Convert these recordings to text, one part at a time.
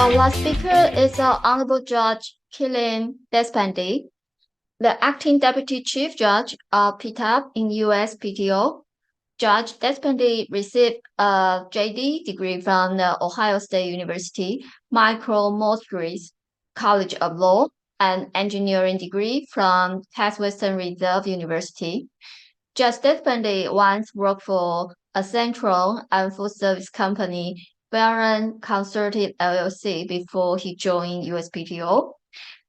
Our last speaker is our Honorable Judge Kalyan Deshpande, the Acting Deputy Chief Judge of PTAB in USPTO. Judge Deshpande received a JD degree from the Ohio State University Micro-Mortuaries College of Law, and engineering degree from Case Western Reserve University. Judge Deshpande once worked for a central and full-service company, Kalyan Consulting LLC, before he joined USPTO.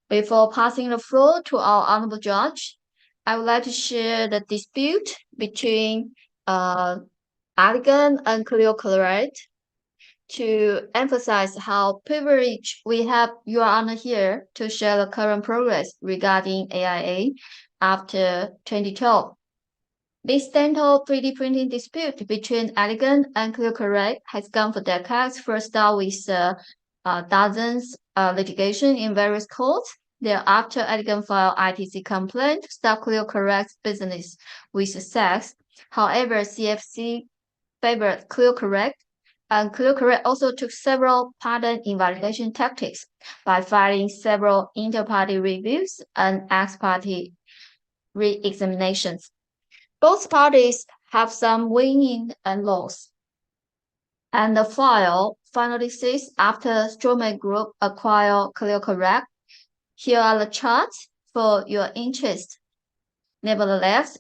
Before passing the floor to our Honorable Judge, I would like to share the dispute between elegant and clear correct to emphasize how privileged we have Your Honor here to share the current progress regarding AIA after 2012. This dental 3D printing dispute between elegant and clear correct has gone for decades. First started with dozens of litigation in various courts. Thereafter, elegant filed ITC complaint to stop clear correct's business with sex. However, CFC favored clear correct, and clear correct also took several patent invalidation tactics by filing several inter-party reviews and ex-party re-examinations. Both parties have some winning and loss. And the file finally says after Stroman Group acquired clear correct, here are the charts for your interest. Nevertheless,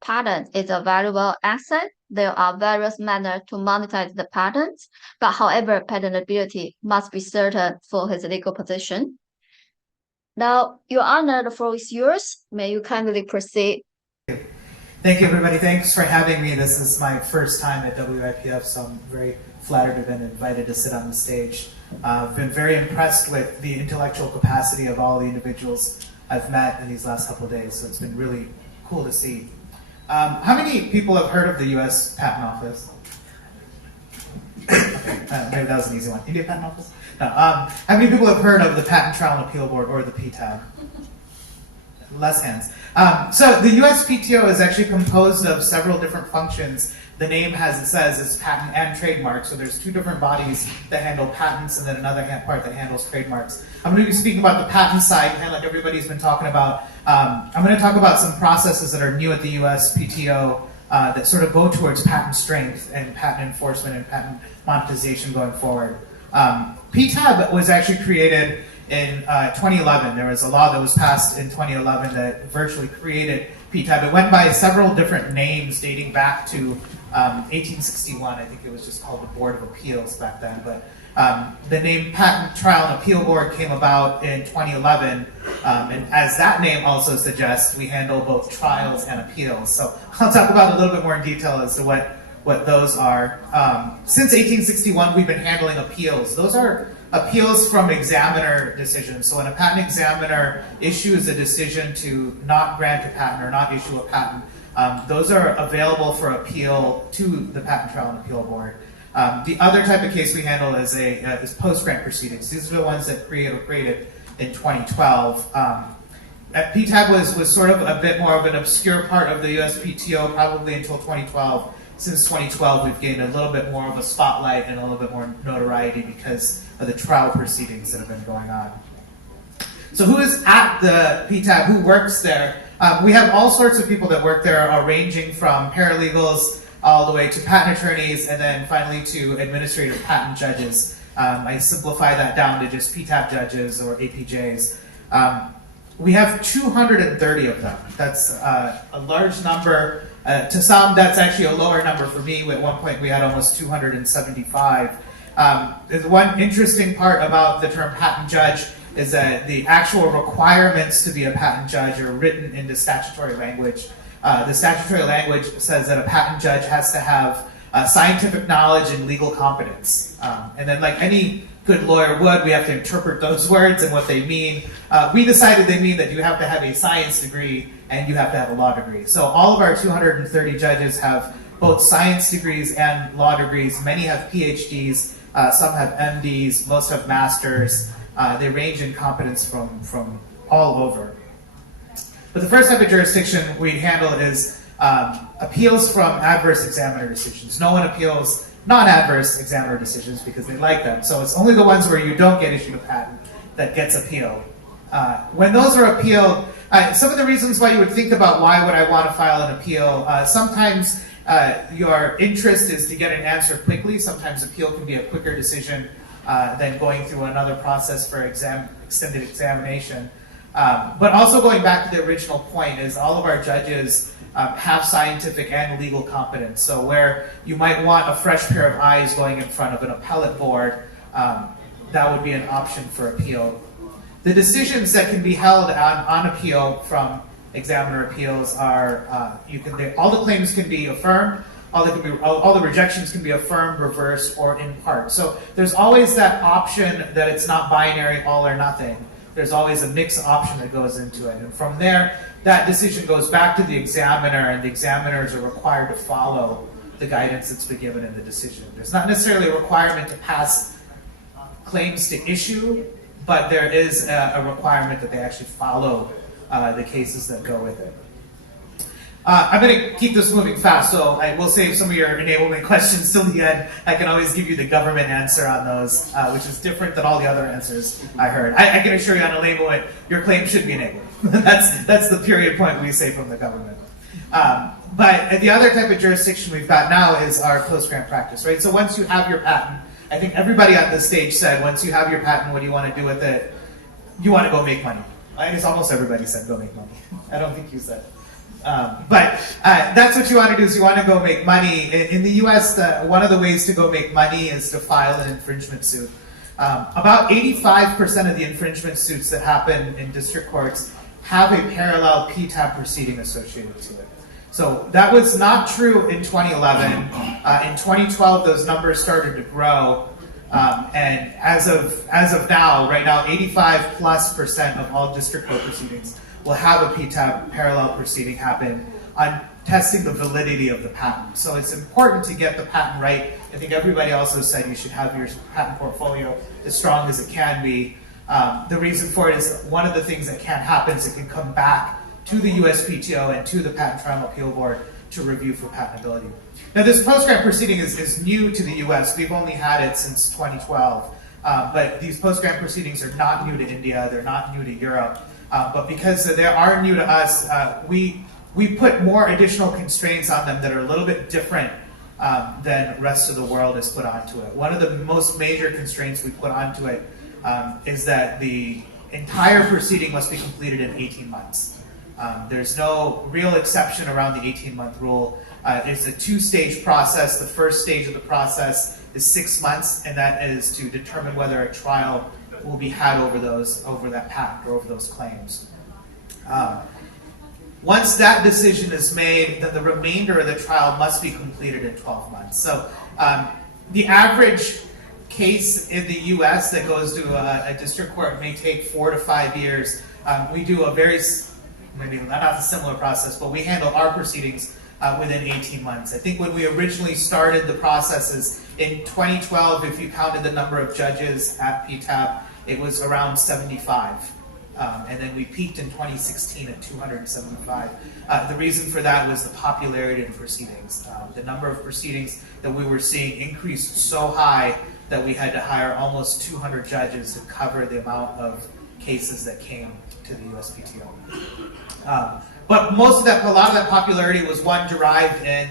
patent is a valuable asset. There are various manners to monetize the patents, but however, patentability must be certain for his legal position. Now, Your Honor, the floor is yours. May you kindly proceed. Thank you, everybody. Thanks for having me. This is my first time at WIPF, so I'm very flattered to have been invited to sit on the stage. I've been very impressed with the intellectual capacity of all the individuals I've met in these last couple of days, so it's been really cool to see. How many people have heard of the U.S. Patent Office? Okay, maybe that was an easy one. India Patent Office? No. How many people have heard of the Patent Trial and Appeal Board, or the PTAB? Less hands. So the USPTO is actually composed of several different functions. The name, as it says, is patent and trademark. So there's two different bodies that handle patents and then another part that handles trademarks. I'm going to be speaking about the patent side, kind of like everybody's been talking about. I'm going to talk about some processes that are new at the USPTO that sort of go towards patent strength and patent enforcement and patent monetization going forward. PTAB was actually created in 2011. There was a law that was passed in 2011 that virtually created PTAB. It went by several different names dating back to 1861. I think it was just called the Board of Appeals back then. But the name Patent Trial and Appeal Board came about in 2011. And as that name also suggests, we handle both trials and appeals. So I'll talk about a little bit more in detail as to what those are. Since 1861, we've been handling appeals. Those are appeals from examiner decisions. So when a patent examiner issues a decision to not grant a patent or not issue a patent, those are available for appeal to the Patent Trial and Appeal Board. The other type of case we handle is post-grant proceedings. These are the ones that were created in 2012. PTAB was sort of a bit more of an obscure part of the USPTO probably until 2012. Since 2012, we've gained a little bit more of a spotlight and a little bit more notoriety because of the trial proceedings that have been going on. So who is at the PTAB? Who works there? We have all sorts of people that work there, ranging from paralegals all the way to patent attorneys, and then finally to administrative patent judges. I simplify that down to just PTAB judges or APJs. We have 230 of them. That's a large number. To some, that's actually a lower number for me. At one point, we had almost 275. The one interesting part about the term patent judge is that the actual requirements to be a patent judge are written into statutory language. The statutory language says that a patent judge has to have scientific knowledge and legal competence. And then like any good lawyer would, we have to interpret those words and what they mean. We decided they mean that you have to have a science degree and you have to have a law degree. So all of our 230 judges have both science degrees and law degrees. Many have PhDs, some have MDs, most have masters. They range in competence from all over. But the first type of jurisdiction we handle is appeals from adverse examiner decisions. No one appeals non-adverse examiner decisions because they like them. So it's only the ones where you don't get issued a patent that gets appealed. When those are appealed, some of the reasons why you would think about why would I want to file an appeal, sometimes your interest is to get an answer quickly. Sometimes appeal can be a quicker decision than going through another process for extended examination. But also going back to the original point is all of our judges have scientific and legal competence. So where you might want a fresh pair of eyes going in front of an appellate board, that would be an option for appeal. The decisions that can be held on appeal from examiner appeals are, all the claims can be affirmed, all the rejections can be affirmed, reversed, or in part. So there's always that option that it's not binary, all or nothing. There's always a mixed option that goes into it. And from there, that decision goes back to the examiner, and the examiners are required to follow the guidance that's been given in the decision. There's not necessarily a requirement to pass claims to issue, but there is a requirement that they actually follow the cases that go with it. I'm going to keep this moving fast, so I will save some of your enablement questions till the end. I can always give you the government answer on those, which is different than all the other answers I heard. I can assure you on enablement, your claim should be enabled. That's the period point we say from the government. But the other type of jurisdiction we've got now is our post-grant practice, right? So once you have your patent, I think everybody at this stage said, once you have your patent, what do you want to do with it? You want to go make money. I guess almost everybody said go make money. I don't think you said it. But that's what you want to do, is you want to go make money. In the US, one of the ways to go make money is to file an infringement suit. About 85% of the infringement suits that happen in district courts have a parallel PTAB proceeding associated to it. So that was not true in 2011. In 2012, those numbers started to grow. And as of now, right now, 85+% of all district court proceedings will have a PTAB parallel proceeding happen on testing the validity of the patent. So it's important to get the patent right. I think everybody also said you should have your patent portfolio as strong as it can be. The reason for it is one of the things that can happen is it can come back to the USPTO and to the Patent Trial and Appeal Board to review for patentability. Now this post-grant proceeding is new to the US. We've only had it since 2012. But these post-grant proceedings are not new to India, they're not new to Europe. But because they are new to us, we put more additional constraints on them that are a little bit different than the rest of the world has put onto it. One of the most major constraints we put onto it is that the entire proceeding must be completed in 18 months. There's no real exception around the 18-month rule. It's a two-stage process. The first stage of the process is 6 months, and that is to determine whether a trial will be had over that patent or over those claims. Once that decision is made, then the remainder of the trial must be completed in 12 months. So the average case in the US that goes to a district court may take 4 to 5 years. We do a maybe not a similar process, but we handle our proceedings within 18 months. I think when we originally started the processes in 2012, if you counted the number of judges at PTAB, it was around 75. And then we peaked in 2016 at 275. The reason for that was the popularity of the proceedings. The number of proceedings that we were seeing increased so high that we had to hire almost 200 judges to cover the amount of cases that came to the USPTO. But a lot of that popularity was derived in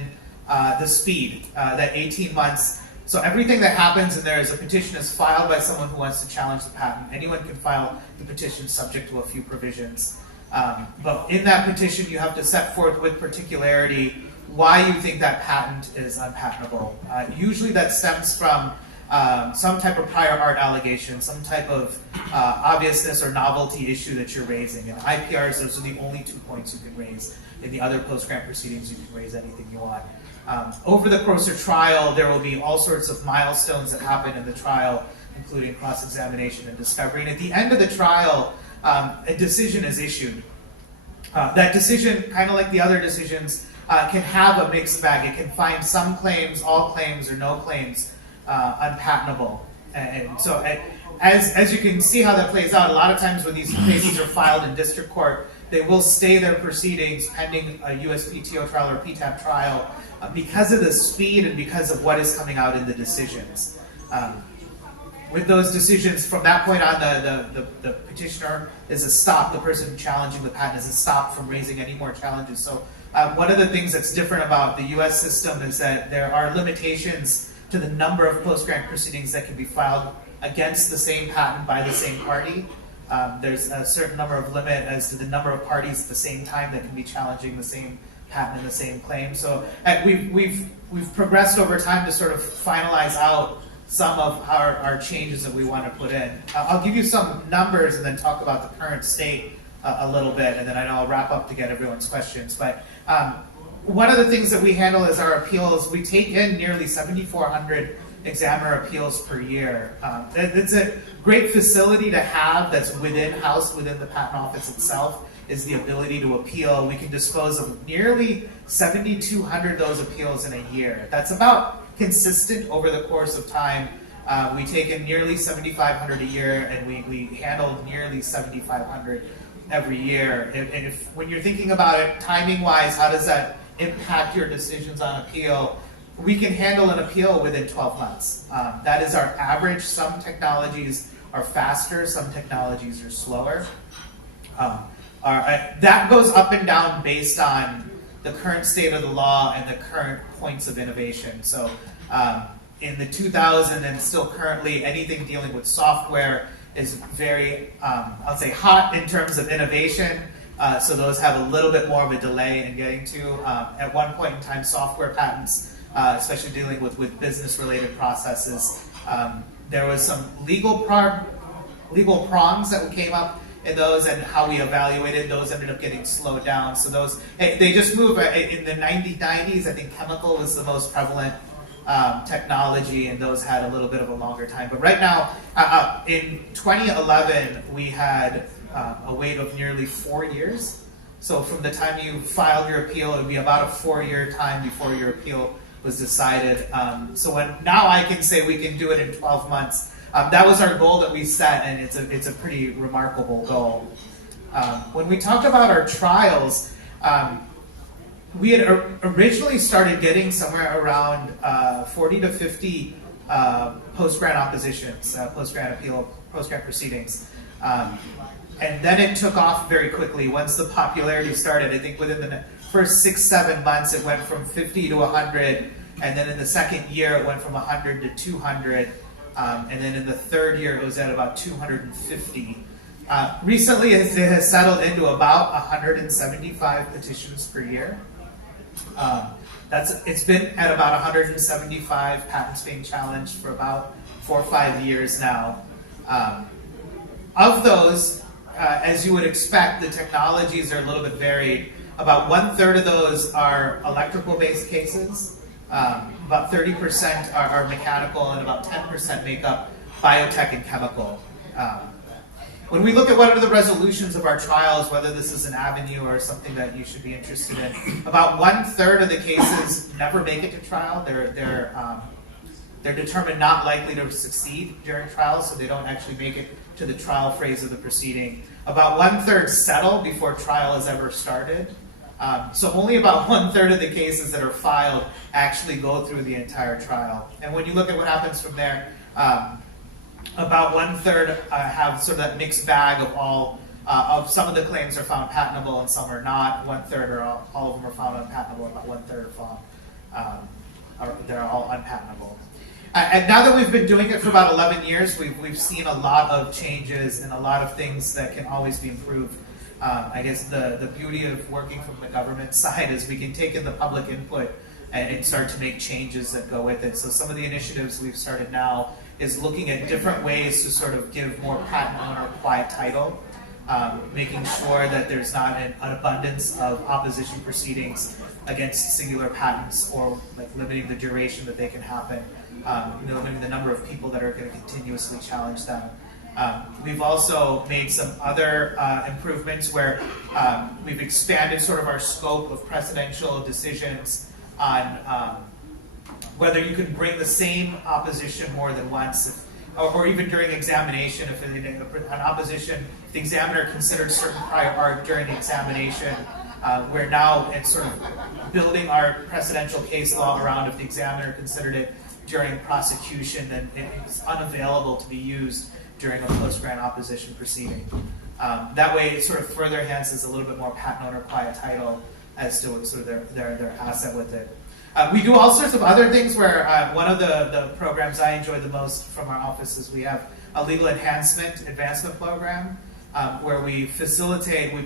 the speed, that 18 months. So everything that happens in there is a petition is filed by someone who wants to challenge the patent. Anyone can file the petition subject to a few provisions. But in that petition, you have to set forth with particularity why you think that patent is unpatentable. Usually that stems from some type of prior art allegation, some type of obviousness or novelty issue that you're raising. In IPRs, those are the only 2 points you can raise. In the other post-grant proceedings, you can raise anything you want. Over the course of trial, there will be all sorts of milestones that happen in the trial, including cross-examination and discovery. And at the end of the trial, a decision is issued. That decision, kind of like the other decisions, can have a mixed bag. It can find some claims, all claims, or no claims unpatentable. And so as you can see how that plays out, a lot of times when these cases are filed in district court, they will stay their proceedings pending a USPTO trial or PTAB trial because of the speed and because of what is coming out in the decisions. With those decisions, from that point on, the petitioner is a stop. The person challenging the patent is a stop from raising any more challenges. So one of the things that's different about the U.S. system is that there are limitations to the number of post-grant proceedings that can be filed against the same patent by the same party. There's a certain number of limit as to the number of parties at the same time that can be challenging the same patent and the same claim. So we've progressed over time to sort of finalize out some of our changes that we want to put in. I'll give you some numbers and then talk about the current state a little bit, and then I know I'll wrap up to get everyone's questions. But one of the things that we handle is our appeals. We take in nearly 7,400 examiner appeals per year. It's a great facility to have that's within-house, within the patent office itself, is the ability to appeal. We can dispose of nearly 7,200 of those appeals in a year. That's about consistent over the course of time. We take in nearly 7,500 a year, and we handle nearly 7,500 every year. And when you're thinking about it timing-wise, how does that impact your decisions on appeal? We can handle an appeal within 12 months. That is our average. Some technologies are faster, some technologies are slower. That goes up and down based on the current state of the law and the current points of innovation. So in the 2000s and still currently, anything dealing with software is very, I'll say, hot in terms of innovation. So those have a little bit more of a delay in getting to. At one point in time, software patents, especially dealing with business-related processes, there was some legal prongs that came up in those, and how we evaluated those ended up getting slowed down. So those, they just move. In the 90s, I think chemical was the most prevalent technology, and those had a little bit of a longer time. But right now, in 2011, we had a wait of nearly 4 years. So from the time you filed your appeal, it would be about a 4-year time before your appeal was decided. So now I can say we can do it in 12 months. That was our goal that we set, and it's a pretty remarkable goal. When we talk about our trials, we had originally started getting somewhere around 40 to 50 post-grant oppositions, post-grant appeal, post-grant proceedings. And then it took off very quickly once the popularity started. I think within the first 6-7 months, it went from 50 to 100, and then in the second year, it went from 100 to 200. And then in the third year, it was at about 250. Recently, it has settled into about 175 petitions per year. It's been at about 175 patents being challenged for about 4 or 5 years now. Of those, as you would expect, the technologies are a little bit varied. About 1/3 of those are electrical-based cases. About 30% are mechanical, and about 10% make up biotech and chemical. When we look at what are the resolutions of our trials, whether this is an avenue or something that you should be interested in, about 1/3 of the cases never make it to trial. They're determined not likely to succeed during trial, so they don't actually make it to the trial phase of the proceeding. About 1/3 settle before trial is ever started. So only about 1/3 of the cases that are filed actually go through the entire trial. And when you look at what happens from there, about 1/3 have sort of that mixed bag of all, of some of the claims are found patentable and some are not. 1/3 are all of them are found unpatentable, and about 1/3 are found, they're all unpatentable. And now that we've been doing it for about 11 years, we've seen a lot of changes and a lot of things that can always be improved. I guess the beauty of working from the government side is we can take in the public input and start to make changes that go with it. So some of the initiatives we've started now is looking at different ways to sort of give more patent owner quiet title, making sure that there's not an abundance of opposition proceedings against singular patents, or like limiting the duration that they can happen, limiting the number of people that are going to continuously challenge them. We've also made some other improvements where we've expanded sort of our scope of precedential decisions on whether you can bring the same opposition more than once. or even during examination, if an opposition, the examiner considered certain prior art during the examination, we're now sort of building our precedential case law around if the examiner considered it during prosecution, then it's unavailable to be used during a post-grant opposition proceeding. That way, it sort of further enhances a little bit more patent owner quiet title as to sort of their asset with it. We do all sorts of other things where one of the programs I enjoy the most from our office is we have a legal advancement program where we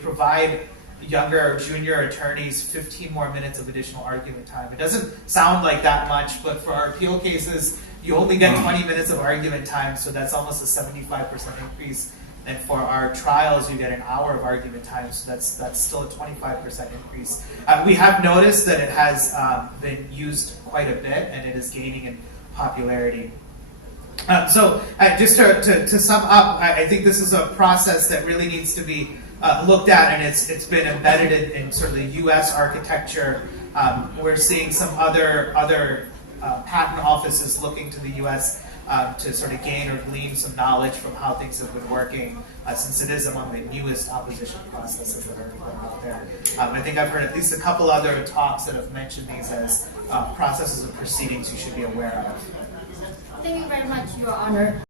provide younger or junior attorneys 15 more minutes of additional argument time. It doesn't sound like that much, but for our appeal cases, you only get 20 minutes of argument time, so that's almost a 75% increase. And for our trials, you get an hour of argument time, so that's still a 25% increase. We have noticed that it has been used quite a bit, and it is gaining in popularity. So just to sum up, I think this is a process that really needs to be looked at, and it's been embedded in sort of the U.S. architecture. We're seeing some other patent offices looking to the U.S. To sort of gain or glean some knowledge from how things have been working, since it is among the newest opposition processes that are out there. I think I've heard at least a couple other talks that have mentioned these as processes and proceedings you should be aware of. Thank you very much, Your Honor.